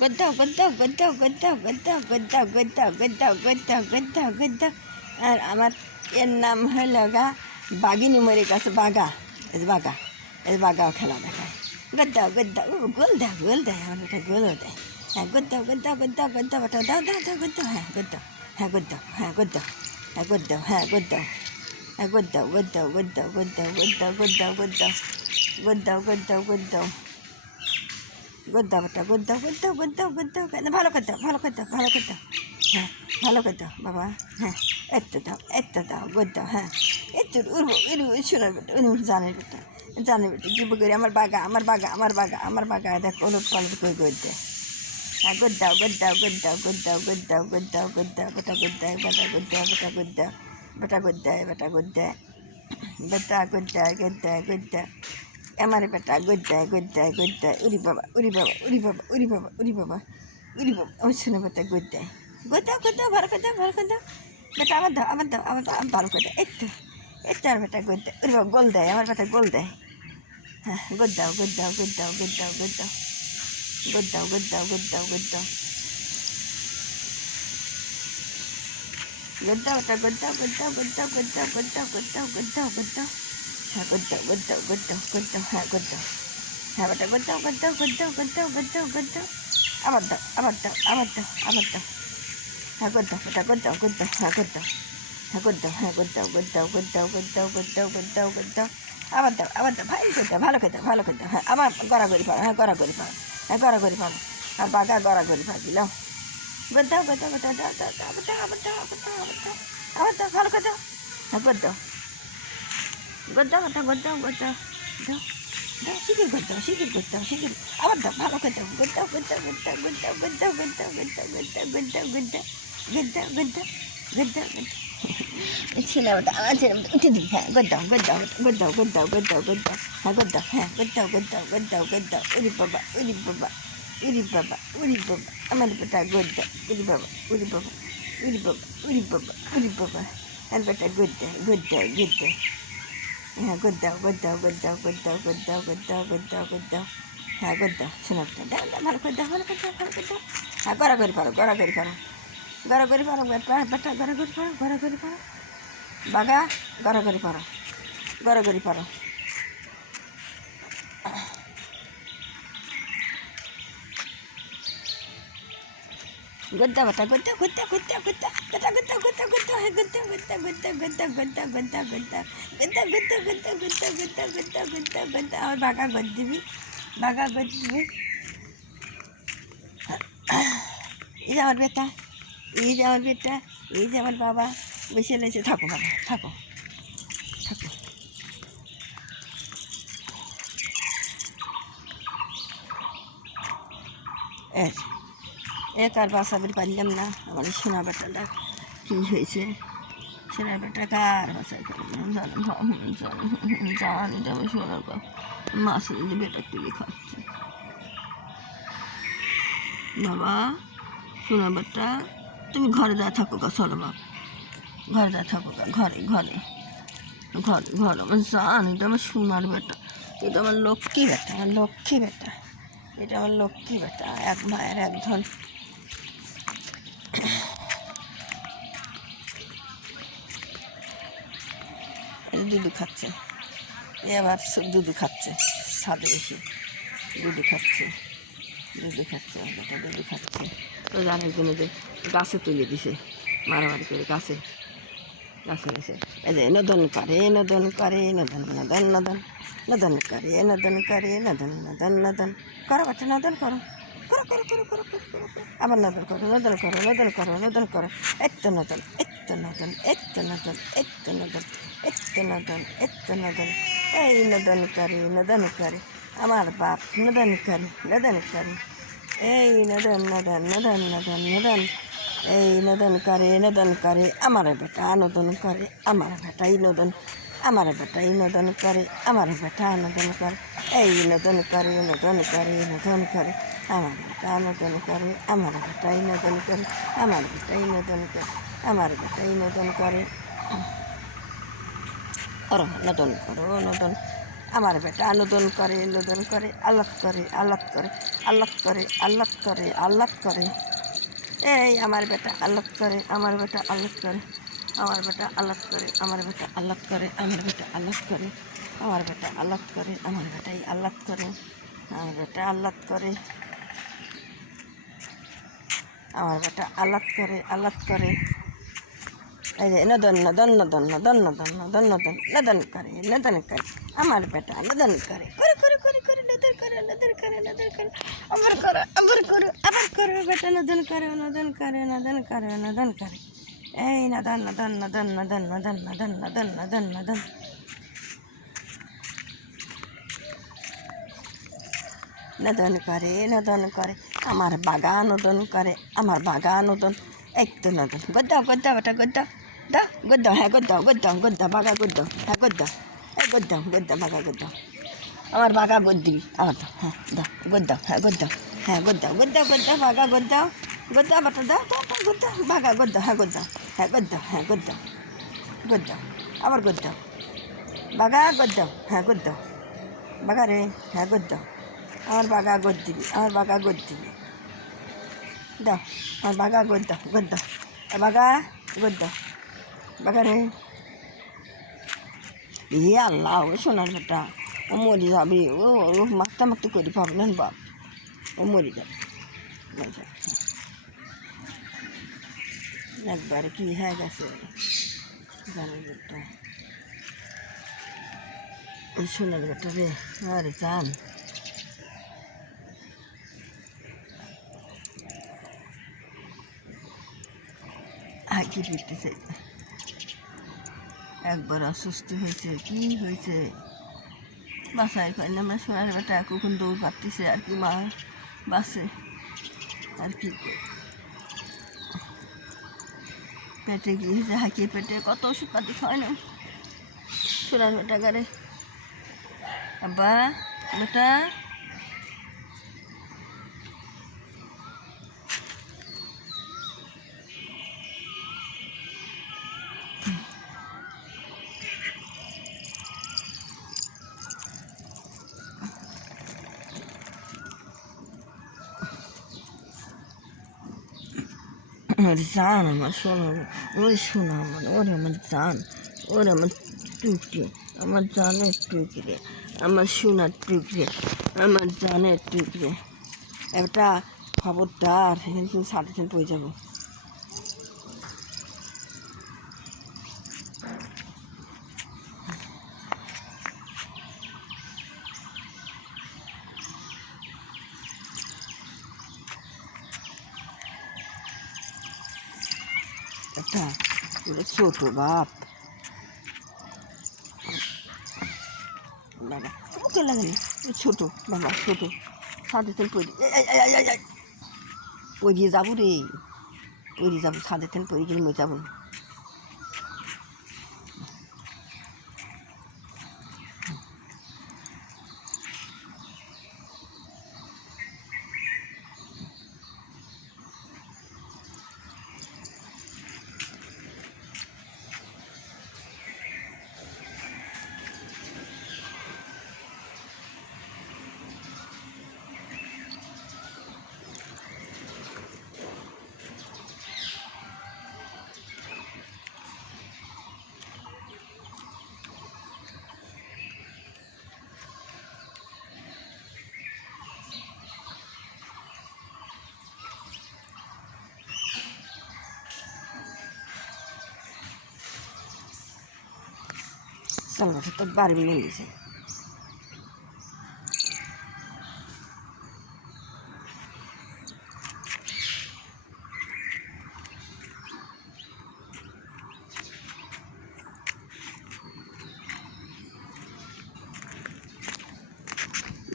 গদ্দাও গদ্দাও গদ্দাও গদ্দাও গদ্দাও গদ্দাও গদ্দাও গদ্দাও গদ্দাও গদ্দাও গদ্দাও আর আমার এর নাম হলো গা বাগিনী মরে গেছে বাগা এই যে বাগা এই যে বাগাও খেলা দেখায় গদ্দাও গদ্দাও ও গোল দেয় গোল দেয় আমার বেটা গোলও দেয় হ্যাঁ গদ্দাও গদ্দাও গদ্দাও গদ্দাও বেটা দাও দাও দাও গদ্দাও হ্যাঁ গদ্দাও হ্যাঁ গদ্দাও হ্যাঁ গদ্দাও হ্যাঁ গদ্দাও হ্যাঁ গদ্দাও হ্যাঁ গদ্দাও গদ্দাও গদ্দাও গদ্দাও গদ্দাও গদ্দাও গদ্দাও গদ্দাও গদ্দাও গদ্দাও গোদ দাও বেটা গোদ দাও গোদ দাও গোদ দাও গোদ দাও ভালো করে দাও, ভালো করে দাও, ভালো করে দাও। হ্যাঁ ভালো করে দাও, বাবা। হ্যাঁ এত দাও এত দাও গোদ দাও হ্যাঁ। এত উড়ব উড়ব শোনার বেটা উড়ব জানের বেটা জানের বেটা জীব করে আমার বাগা আমার বাগা আমার বাগা আমার বাগা। দেখ ওলট পালট করে গোদ দেয় হ্যাঁ গোদ দাও গোদ দাও গোদ দাও গোদ দাও গোদ দাও গোদ দাও গোদ দাও বেটা গোদ দেয় বেটা গোদ দাও বেটা গোদ দাও বেটা গোদ দেয় বেটা গোদ দেয় বেটা গোদ দেয় গোদ দেয় গোদ দেয় আমার বেটা গদ্দায় গদ্দায় গদ্দায় উরি বাবা উরি বাবা উরি বাবা উরি বাবা উরি বাবা উরি বাবা আমার শোনো বেটা গদ্দায় গদ্দাও গদ্দাও ভালো করে দাও ভালো করে দাও বেটা আমার দাও আমার দাও আমার দাও আমি ভালো করে দাও এই তো এই তো আমার বেটা গদ্দায় উরি বাবা গোল দেয় আমার বেটা গোল দেয় হ্যাঁ গদ্দাও গদ্দাও গদ্দাও গদ্দাও গদ্দাও গদ্দাও গদ্দাও গদ্দাও গদ্দাও গদ্দাও ওটা গদ্দাও গদ্দাও গদ্দাও গদ্দাও গদ্দাও গদ্দাও গদ্দাও গদ্দাও হ্যাঁ গুড দাও গুড দাও গুড দো গুড দাও হ্যাঁ গুড দো হ্যাঁ বেটা গুড দাও গুড দাও গুড দাও গুড দাও গুড দাও গুড দাও আবার দাও আবার দাও আবার দাও আবার দাও হ্যাঁ গুড দো বেটা গুড দাও গুড দো হ্যাঁ গুড দো হ্যাঁ গুড দাও হ্যাঁ গুড দাও গুড দাও গুড দাও গুড দাও গুড দাও গুড দাও গুড দাও আবার দাও আবার দাও ভাই গুড দাও ভালো খেতে ভালো খেতে হ্যাঁ আবার গড়াগড়ি পাবো হ্যাঁ গড়াগড়ি পাবো হ্যাঁ গড়াগড়ি পাবো আর বাঘা গড়াগড়ি পাবি লাও গুড দাও গুড দাও গুড দাও দাও দাও আবার দাও আবার দাও আবার দাও আবার দাও আবার দাও ভালো খেতে হ্যাঁ গুড দাও গদ্দাও গদ্দাও গদ্দাও গদ্দাও দাও দাও শিখির গদ্দাও শিখির গদ্দাও শিখির আবার দাও ভালো করে দাও গদ্দাও গদ্দাও গদ্দাও গদ্দাও গদ্দাও গদ্দাও গদ্দাও গদ্দাও গদ্দাও গদ্দাও গদ্দাও গদ্দাও গদ্দাও গদ্দাও ছেলে ওটা আমার ছেলে উঠে দিই হ্যাঁ গদ্দাও গদ্দাও গদ্দাও গদ্দাও গদ্দাও গদ্দাও হ্যাঁ গদ্দাও হ্যাঁ গদ্দাও গদ্দাও গদ্দাও গদ্দাও উরি বাবা উরি বাবা উরি বাবা উরি বাবা আমার বেটা গদ্দা উরি বাবা উরি বাবা উরি বাবা উরি বাবা উরি বাবা আর বেটা গদ্দা গদ্দা গদ্দা হ্যাঁ গদ্দাও গদ্দাও গদ্দাও গদ্দাও গদ্দাও গদ্দাও গদ্দাও গদ্দাও হ্যাঁ গদ্দাও শোনা বেটা দাও দাও ভালো করে দাও ভালো করে দাও ভালো করে দাও হ্যাঁ গড়া করে পারো গড়া করে পারো গড়া করে পারো বেটা গড়া করে পারো গড়া করে পারো বাগা গড়া করে পারো গড়া করে পারো গদ্দা বেটা গদ্দা গদ্দা গদ্দা গদ্দা গদ্দা গদ্দা গদ্দা গদ্দা হ্যাঁ গদ্দা গদ্দা গদ্দা গদ্দা গদ্দা গদ্দা গদ্দা গদ্দা গদ্দা গদ্দা গদ্দা গদ্দা গদ্দা গদ্দা গদ্দা আমার বাগা গদ দিবি বাগা গদ দিবি এই যে আমার বেটা এই যে আমার বেটা এই যে আমার বাবা বসে লেছে থাকো বাবা থাকো থাকো এই এ তার বাঁচাতে পারলাম না আমার এই সোনা বেটাটা কী হয়েছে সোনা বেটা কার বাসায় জান যাবে সোনার বাপ বেটা তুলে খাচ্ছে বাবা সোনা বেটা তুমি ঘরে যা থাকো গা চলো বাপ ঘরে যা থাকো গা ঘরে ঘরে ঘরে ঘরে আমার জান এটা আমার সোনার বেটা এটা আমার লক্ষ্মী বেটা আমার লক্ষ্মী বেটা এটা আমার লক্ষ্মী বেটা এক মায়ের এক ধন দুধু খাচ্ছে। এ আবার দুধু খাচ্ছে। ছাদে এসে দুধু খাচ্ছে। দুধু খাচ্ছে একটা দুধু খাচ্ছে। তো জানি কোনো যে গাছে তুলে দিছে, মারামারি করে গাছে। গাছে গেছে এই যে নদন করে নদন করে, নদন নদন নদন। নদন করে নদন করে, নদন নদন নদন। করো বাচ্চা, নদন করো। করো করো করো করো করো করো আবার নদন করো নদন করো নদন করো নদন করো। এত নদন এত এত্ত নদন এত্ত নদন এত্ত নদন এত্ত নদন এত্ত নদন এই নদন করে নদন করে আমার বাপ নদন করে নদন করে এই নদন নদন নদন নদন নদন এই নদন করে নদন করে আমার বেটা নদন করে আমার বেটাই নদন আমার বেটাই নদন করে আমার বেটা নদন করে এই নদন করে নদন করে নদন করে আমার বেটা নদন করে আমার বেটাই নদন করে আমার বেটাই নদন করে আমার বেটাই নদন করে করো নদন করো নদন আমার বেটা নদন করে নদন করে আল্লাহ করে আল্লাহ করে আল্লাহ করে আল্লাহ করে আল্লাহ করে এই আমার বেটা আল্লাহ করে আমার বেটা আল্লাহ করে আমার বেটা আল্লাহ করে আমার বেটা আল্লাহ করে আমার বেটা আল্লাহ করে আমার বেটা আল্লাহ করে আমার বেটাই আল্লাহ করে আমার বেটা আল্লাহ করে আমার বেটা আল্লাহ করে আল্লাহ করে এই যে নদন নদন নদন নদন নদন নদন নদন নদন করে নদন করে আমার বেটা নদন করে করে করে করে করে নদন করে নদন করে নদন করে আবার করে আবার করে আবার করে বেটা নদন করে নদন করে নদন করে নদন করে এই নদন নদন নদন নদন নদন নদন নদন নদন নদন করে নদন করে আমার বাগান নদন করে আমার বাগান নদন একটু নদন গদ্দাও গদ্দাও বেটা গদ্দাও দা গুড দাও হ্যাঁ গুড দাও গুড দাও গুড দাও বাঘা গুড দাও হ্যাঁ গুড দাও হ্যাঁ গুড দাও গুড দাও বাঘা গুড দাও আমার বাঘা গোদ দিবি আবার দাও হ্যাঁ দাও গুড দাও হ্যাঁ গুড দাও হ্যাঁ গুড দাও গুড দাও গুড দাও বাঘা গুড দাও গুড দাও আবার দাও দাও গুড দাও বাঘা গুড দাও হ্যাঁ গুড দাও হ্যাঁ গুড দাও হ্যাঁ গুড দাও গুড দাও আবার গুড দাও বাঘা গুড দাও হ্যাঁ গুড দাও বাঘা রে হ্যাঁ গুড দাও আমার বাঘা গোদ দিবি আমার বাঘা গোদ দিবি দাও আমার বাঘা গোদ দাও গোদ দাও বাঘা গোদ দাও বাগা রে এ আল্লাহ, ও সোনার বেটা। ও মরে যাবে। ও ও মাখতে মাখতে করি পাবে না বাপ। ও মরে যাবে। একবারে কি হয়ে গেছে? জানার বেটা। ওই সোনার বেটা রে, আরে জান। হাঁকি ফিরতেছে একবার অসুস্থ হয়েছে, কি হয়েছে বাসায় পাই না আমরা সোনার বেটা কখন দৌড় পারতেছে আর কি মা বাসে, আর কি? পেটে গিয়েছে, হাঁকিয়ে পেটে কত ওষুধ পাতি খাওয়াই না সোনার বেটা গারে আব্বা, বেটা আমার জান আমার সোনা ওই সোনা আমার ওরে আমার জান ওরে আমার টুকরে আমার জানের টুকরে আমার সোনার টুকরে আমার জানের টুকরে একটা খবরদার এখানে তুমি সাড়ে পড়ে যাব একটা পুরো ছোট বাপ। বাবা ওকে লাগে না? ছোট, বাবা, ছোট। সাথে তেল পরি পরিয়ে যাব রে। পরিয়ে যাব, ছাদে তেল পরি গেলে মই যাব চলো তো বাড়ি মিলে গেছে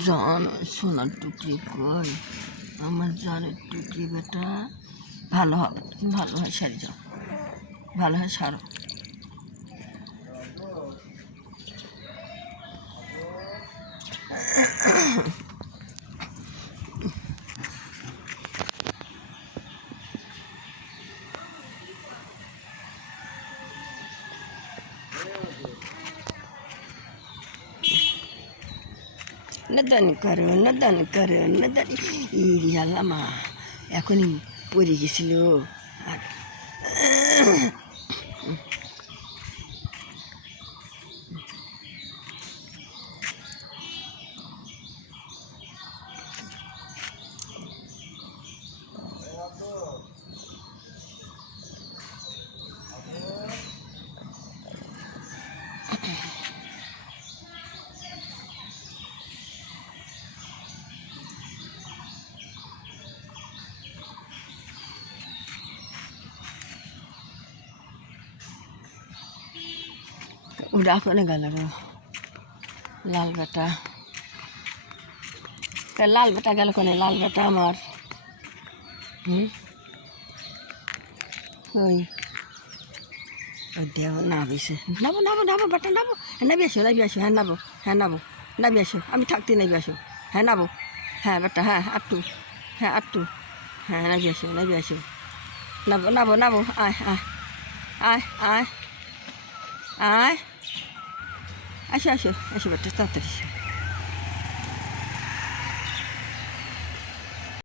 জান সোনার টুকরি কই আমার জানের টুকরি বেটা ভালো হবে ভালো হয় সারি যাও ভালো হয় সারো অন্নদান করে অন্নদান করে অন্নদান ই আল্লাহ মা এখনই পড়ে গেছিল আর উড়া করে গেল লাল বেটা। লাল বেটা গেল কোনে? লাল বেটা আমার। হুম? ওই। দেও নাবিছে নাবো নাবো নাবো বেটা, নাবো। হ্যাঁ নাবি আসো নাবি আসো হ্যাঁ নাবো হ্যাঁ নাবো। নাবি আসো আমি থাকতে নাবি আসো হ্যাঁ নাবো। হ্যাঁ বেটা হ্যাঁ আটটু। হ্যাঁ আটটু। হ্যাঁ নাবি আসো নাবি আসো নাবো নাবো নাবো। আয় আয়। আয় আয়। আয়। আসো আসো আসো বেটা তাড়াতাড়ি।